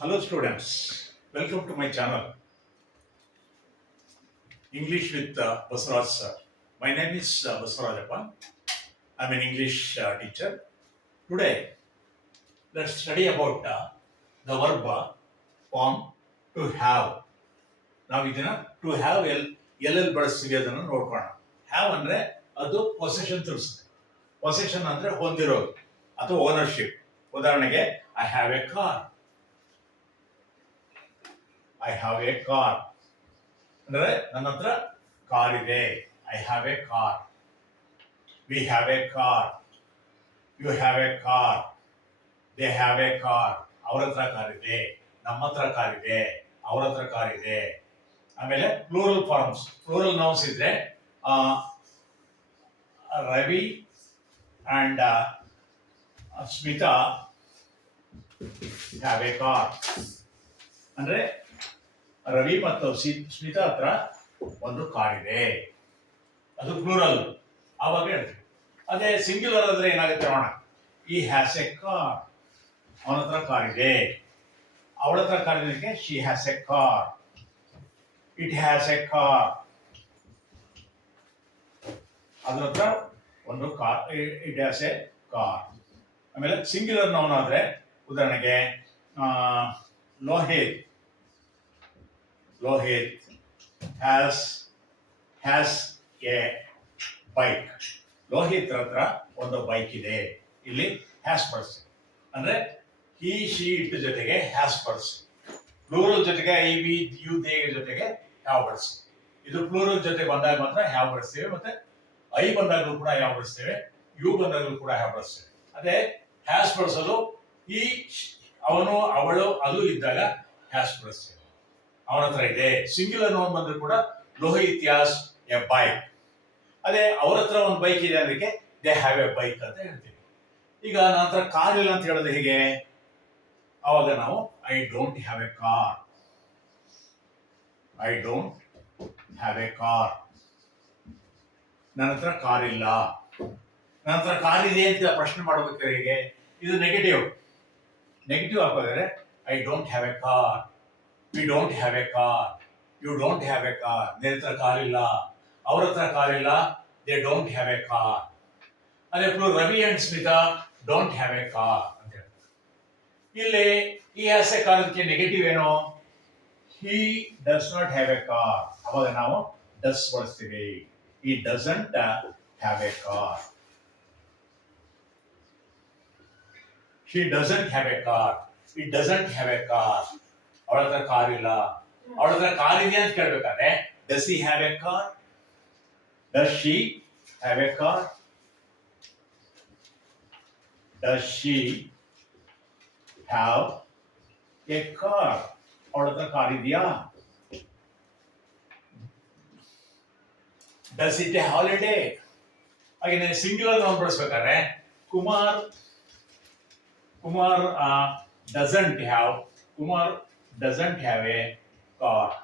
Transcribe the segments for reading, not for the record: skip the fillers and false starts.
Hello students, welcome to my channel English with Basaraj sir. My name is Basarajappa. I'm an English teacher. Today, let's study about the verb form to have. ನಾವು ಇದನ್ನ to have ಎಲ್ಲೆಲ್ಲಿ ಬಳಸ್ತೀವಿ ಅದನ್ನು ನೋಡ್ಕೋಣ. Have ಅಂದ್ರೆ ಅದು possession ತಿಳಿಸುತ್ತೆ. Possession ಅಂದ್ರೆ ಹೊಂದಿರೋದು ಅಥವಾ ಓನರ್ಶಿಪ್. ಉದಾಹರಣೆಗೆ I have a car. I have a car ಅಂದ್ರೆ ನನ್ನ ಹತ್ರ ಕಾರ್ ಇದೆ. I have a car. We have a car. You have a car. They have a car. ಅವ್ರ ಹತ್ರ ಕಾರ್ ಇದೆ. ನಮ್ಮ ಹತ್ರ ಕಾರ್ ಇದೆ. ಅವ್ರ ಹತ್ರ ಕಾರ್ ಇದೆ. ಆಮೇಲೆ ಪ್ಲೂರಲ್ ಫಾರ್ಮ್ಸ್, ಪ್ಲೂರಲ್ ನೌನ್ಸ್ ಇದ್ರೆ Ravi and Smita have a car ಅಂದ್ರೆ ರವಿ ಮತ್ತು ಸ್ಮಿತಾ ಹತ್ರ ಒಂದು ಕಾರ್ ಇದೆ. ಅದು ಪ್ಲೂರಲ್. ಆವಾಗ ಹೇಳ್ತೀವಿ. ಅದೇ ಸಿಂಗ್ಯುಲರ್ ಆದ್ರೆ ಏನಾಗುತ್ತೆ ನೋಡೋಣ. ಈ ಹ್ಯಾಸ್ ಎ ಕಾರ್. ಅವನ ಹತ್ರ ಕಾರ್ ಇದೆ. ಅವಳ ಹತ್ರ ಕಾರ್ ಇದಕ್ಕೆ she has a car. It has a car. ಅದ್ರ ಹತ್ರ ಒಂದು car. It has a car. ಆಮೇಲೆ ಸಿಂಗ್ಯುಲರ್ ನೌನ್ ಆದ್ರೆ ಉದಾಹರಣೆಗೆ Lohith. Lohith has a bike. Lohith ಹತ್ರ ಒಂದು ಬೈಕ್ ಇದೆ. ಇಲ್ಲಿ ಹ್ಯಾಸ್ ಬಳಸ್ತೀವಿ ಅಂದ್ರೆ ಹಿ ಶಿ ಇಟ್ ಜೊತೆಗೆ ಹ್ಯಾಸ್ ಬಳಸ್ತೀವಿ. ಪ್ಲೂರಲ್ ಜೊತೆಗೆ ಐ ವಿ ಯು ದೇ ಜೊತೆಗೆ ಹ್ಯಾವ್ ಬಳಸ್ತೀವಿ. ಇದು ಪ್ಲೂರಲ್ ಜೊತೆ ಬಂದಾಗ ಮಾತ್ರ ಹ್ಯಾವ್ ಬಳಸ್ತೇವೆ. ಮತ್ತೆ ಐ ಬಂದಾಗಲೂ ಕೂಡ ಹ್ಯಾವ್ ಬಳಸ್ತೇವೆ. ಯು ಬಂದಾಗಲೂ ಕೂಡ ಹ್ಯಾವ್ ಬಳಸ್ತೇವೆ. ಅದೇ ಹ್ಯಾಸ್ ಬಳಸಲು ಈ ಅವನು ಅವಳು ಅದು ಇದ್ದಾಗ ಹ್ಯಾಸ್ ಬಳಸ್ತೇವೆ. ಅವನ ಹತ್ರ ಇದೆ. ಸಿಂಗ್ಯುಲರ್ ನೌನ್ ಬಂದ್ರು ಕೂಡ ಲೋಹಿತ್ ಹ್ಯಾಸ್ ಎ ಬೈಕ್. ಅದೇ ಅವ್ರ ಹತ್ರ ಒಂದು ಬೈಕ್ ಇದೆ ಅದಕ್ಕೆ ದೇ ಹ್ಯಾವ್ ಎ ಬೈಕ್ ಅಂತ ಹೇಳ್ತೀವಿ. ಈಗ ನನ್ನ ಹತ್ರ ಕಾರ್ ಇಲ್ಲ ಅಂತ ಹೇಳೋದು ಹೇಗೆ? ಅವಾಗ ನಾವು I don't have a car. I don't have a car. ನನ್ನ ಹತ್ರ ಕಾರ್ ಇಲ್ಲ. ನನ್ನ ಹತ್ರ ಕಾರ್ ಇದೆ ಅಂತ ಪ್ರಶ್ನೆ ಮಾಡಬೇಕಾದ್ರೆ ಹೇಗೆ? ಇದು ನೆಗೆಟಿವ್. ನೆಗೆಟಿವ್ ಹಾಕೋದ್ರೆ I don't have a car. We don't have a car. You don't have a car. ನಿನ್ನ ಹತ್ರ ಕಾರ್ ಇಲ್ಲ. ಅವ್ರ ಹತ್ರ ಕಾರ್ ಇಲ್ಲ. They don't have a car. ಅದೇ Ravi and Smita don't have a car ಅಂತ ಹೇಳ್ತಾರೆ. ಇಲ್ಲಿ ಈ ಹ್ಯಾಸ್ ಎ ಕಾರ್ ಅದಕ್ಕೆ ನೆಗೆಟಿವ್ ಏನು? He does not have a car. ಅವಾಗ ನಾವು ಡಸ್ ಬಳಸ್ತೀವಿ. He doesn't have a car. She doesn't have a car. It doesn't have a car. ಅವಳ ಹತ್ರ ಕಾರ್ ಇಲ್ಲ. ಅವಳ ಹತ್ರ ಕಾರ್ ಇದೆ ಅಂತ ಕೇಳ್ಬೇಕಾದ್ರೆ does he have a car? Does she have a car? Does she have a car? ಅವಳ ಹತ್ರ ಕಾರ್ ಇದೆಯಾ? Does it a holiday? ಹಾಗೆ ಸಿಂಗ್ಯುಲರ್ ನೌನ್ ಬಳಸ್ಬೇಕಾದ್ರೆ Kumar doesn't have a car.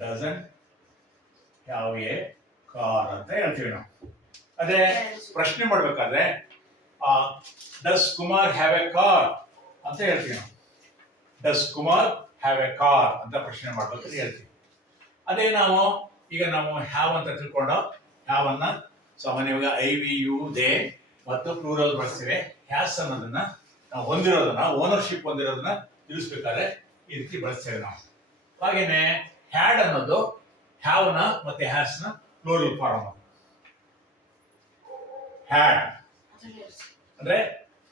Doesn't have a car ಅಂತ ಹೇಳ್ತೀವಿ ನಾವು. ಅದೇ ಪ್ರಶ್ನೆ ಮಾಡ್ಬೇಕಾದ್ರೆ does Kumar have a car ಅಂತ ಹೇಳ್ತೀವಿ ನಾವು. Does Kumar have a car ಅಂತ ಪ್ರಶ್ನೆ ಮಾಡ್ಬೇಕಾದ್ರೆ ಹೇಳ್ತೀವಿ. ಅದೇ ನಾವು ಹ್ಯಾವ್ ಅಂತ ತಿಳ್ಕೊಂಡು ಹ್ಯಾವ್ ಅನ್ನ ಸಾಮಾನ್ಯವಾಗಿ ಐ ವಿ ಯು ದೇ ಮತ್ತು ಪ್ಲೂರಲ್ ಬಳಸ್ತೀವಿ. ಹ್ಯಾಸ್ ಅನ್ನೋದನ್ನ ನಾವು ಹೊಂದಿರೋದನ್ನ, ಓನರ್ಶಿಪ್ ಹೊಂದಿರೋದನ್ನ ತಿಳಿಸ್ಬೇಕಾದ್ರೆ ಈ ರೀತಿ ಬಳಸ್ತೇವೆ ನಾವು. ಹಾಗೇನೆ ಹ್ಯಾಡ್ ಅನ್ನೋದು ಹ್ಯಾವ್ ನ ಮತ್ತೆ ಹ್ಯಾಸ್ ನ ಪ್ಲೂರಲ್ ಫಾರ್ಮ್. ಹ್ಯಾಡ್ ಅಂದ್ರೆ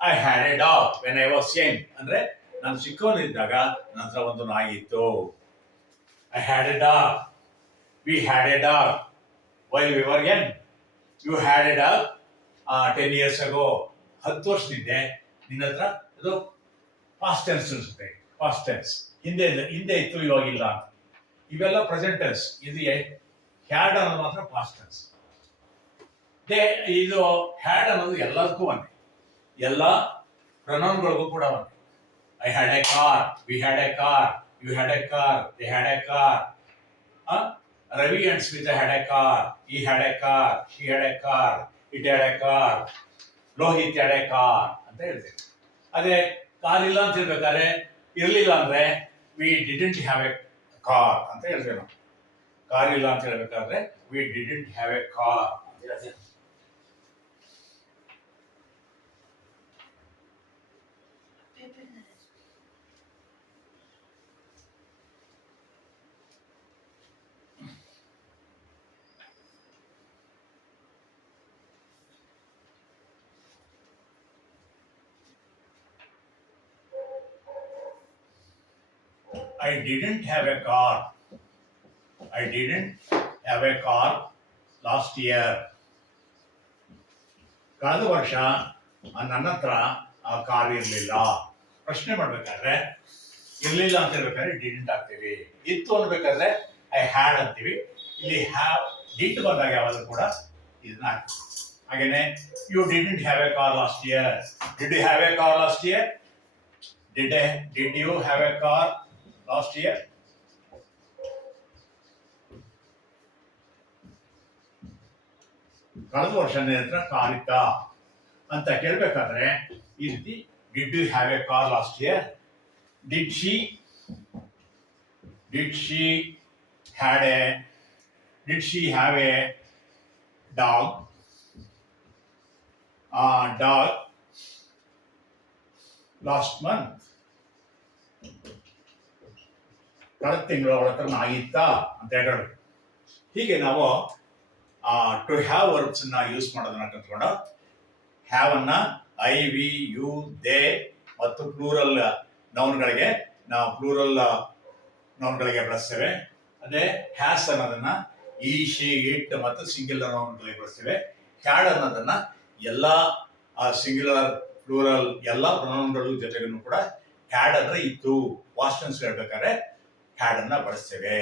I had a dog when I was young. ಅಂದ್ರೆ ನಾನು ಚಿಕ್ಕವನಿದ್ದಾಗ ನನ್ನ ಹತ್ರ ಒಂದು ನಾಯಿ ಇತ್ತು. I had a dog. We had a dog while we were young. You had a dog 10 years ago. 10 ವರ್ಷದಿಂದ ನಿನ್ನ ಹತ್ರ. ಅದು ಪಾಸ್ಟ್ ಟೆನ್ಸ್ ಅನ್ಸುತ್ತೆ. ಪಾಸ್ಟ್ ಟೆನ್ಸ್ ಹಿಂದೆ ಇತ್ತು ಇವಾಗಿಲ್ಲ ಅಂತ. ಇವೆಲ್ಲ ಪ್ರೆಸೆಂಟ್ ಟೆನ್ಸ್. ಇದು ಹ್ಯಾಡ್ ಅನ್ನೋದು ಮಾತ್ರ ಪಾಸ್ಟ್ ಟೆನ್ಸ್. ಇದು ಹ್ಯಾಡ್ ಅನ್ನೋದು ಎಲ್ಲದಕ್ಕೂ ಒಂದೇ. ಎಲ್ಲ ಪ್ರೊನೌನ್ಗಳಿಗೂ ಕೂಡ ಒಂದೇ. I had a car. We had a car. You had a car. They had a car. Ravi and Smitha had a car. He had a car. She had a car. It had a car. Lohith had a car ಅಂತ ಹೇಳ್ತೇವೆ. ಅದೇ car ಇಲ್ಲ ಅಂತ ಹೇಳ್ಬೇಕಾದ್ರೆ ಇರ್ಲಿಲ್ಲ ಅಂದ್ರೆ we didn't have a car ಅಂತ ಹೇಳ್ತೇವೆ ನಾವು. ಕಾರ್ ಇಲ್ಲ ಅಂತ ಹೇಳ್ಬೇಕಾದ್ರೆ we didn't have a car ಅಂತ ಹೇಳ್ತೇವೆ. I didn't have a car. I didn't have a car last year. ಕಳೆದ ವರ್ಷ ನನ್ನ ಹತ್ರ ಆ ಕಾರ್ ಇರಲಿಲ್ಲ. ಪ್ರಶ್ನೆ ಮಾಡ್ಬೇಕಾದ್ರೆ ಇರ್ಲಿಲ್ಲ ಅಂತ ಹೇಳ್ಬೇಕಾದ್ರೆ ಡಿಡೆಂಟ್ ಆಗ್ತೀವಿ. ಇತ್ತು ಅನ್ಬೇಕಾದ್ರೆ ಐ ಹ್ಯಾಡ್ ಅಂತೀವಿ. ಇಲ್ಲಿ ಹ್ಯಾವ್ ಡಿಡ್ ಬಂದಾಗ ಯಾವಾಗಲೂ ಕೂಡ ಇದನ್ನ ಹಾಕ್ತೀವಿ. ಹಾಗೇನೆ you didn't have a car last year. Did you have a car last year? Did you have a car last year? ಕಳೆದ ವರ್ಷ ನನ್ನ ಹತ್ರ ಕಾರ್ ಇತ್ತ ಅಂತ ಕೇಳ್ಬೇಕಾದ್ರೆ ಈ ರೀತಿ did you have a car last year? Did she had a did she have a dog last month? ಕಳೆದ ತಿಂಗಳು ಅವಳ ಹತ್ರ ಆಗಿತ್ತಾ ಅಂತ ಹೇಳೋದು. ಹೀಗೆ ನಾವು ಟು ಹ್ಯಾವ್ ವರ್ಬ್ಸ್ ನ ಯೂಸ್ ಮಾಡೋದನ್ನ ಕಲ್ತ್ಕೊಂಡು ಹ್ಯಾವ್ ಅನ್ನ ಐ ವಿ ಯು ದೇ ಮತ್ತು ಪ್ಲೂರಲ್ ನೌನ್ಗಳಿಗೆ ನಾವು ಪ್ಲೂರಲ್ ನೌನ್ಗಳಿಗೆ ಬಳಸ್ತೇವೆ. ಅದೇ ಹ್ಯಾಸ್ ಅನ್ನೋದನ್ನ ಈ ಶಿ ಇಟ್ ಮತ್ತು ಸಿಂಗ್ಯುಲರ್ ನೌನ್ಗಳಿಗೆ ಬಳಸ್ತೇವೆ. ಹ್ಯಾಡ್ ಅನ್ನೋದನ್ನ ಎಲ್ಲ ಸಿಂಗ್ಯುಲರ್ ಪ್ಲೂರಲ್ ಎಲ್ಲ ಪ್ರೊನೌನ್ಗಳು ಜೊತೆಗೂ ಕೂಡ ಹ್ಯಾಡ್ ಅಂದ್ರೆ ಇತ್ತು ಪಾಸ್ಟ್ ಟೆನ್ಸ್ ಹೇಳ್ಬೇಕಾದ್ರೆ ಹ್ಯಾಡ್ ಅನ್ನ ಬಳಸ್ತೇವೆ.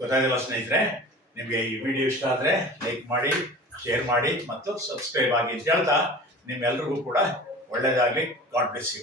ಗೊತ್ತಾಗಲ್ಲ ಸ್ನೇಹಿತರೆ? ನಿಮಗೆ ಈ ವಿಡಿಯೋ ಇಷ್ಟ ಆದರೆ ಲೈಕ್ ಮಾಡಿ, ಶೇರ್ ಮಾಡಿ ಮತ್ತು ಸಬ್ಸ್ಕ್ರೈಬ್ ಆಗಿ ಅಂತ ಹೇಳ್ತಾ ನಿಮ್ಮೆಲ್ರಿಗೂ ಕೂಡ ಒಳ್ಳೆಯದಾಗಲಿ. God bless you.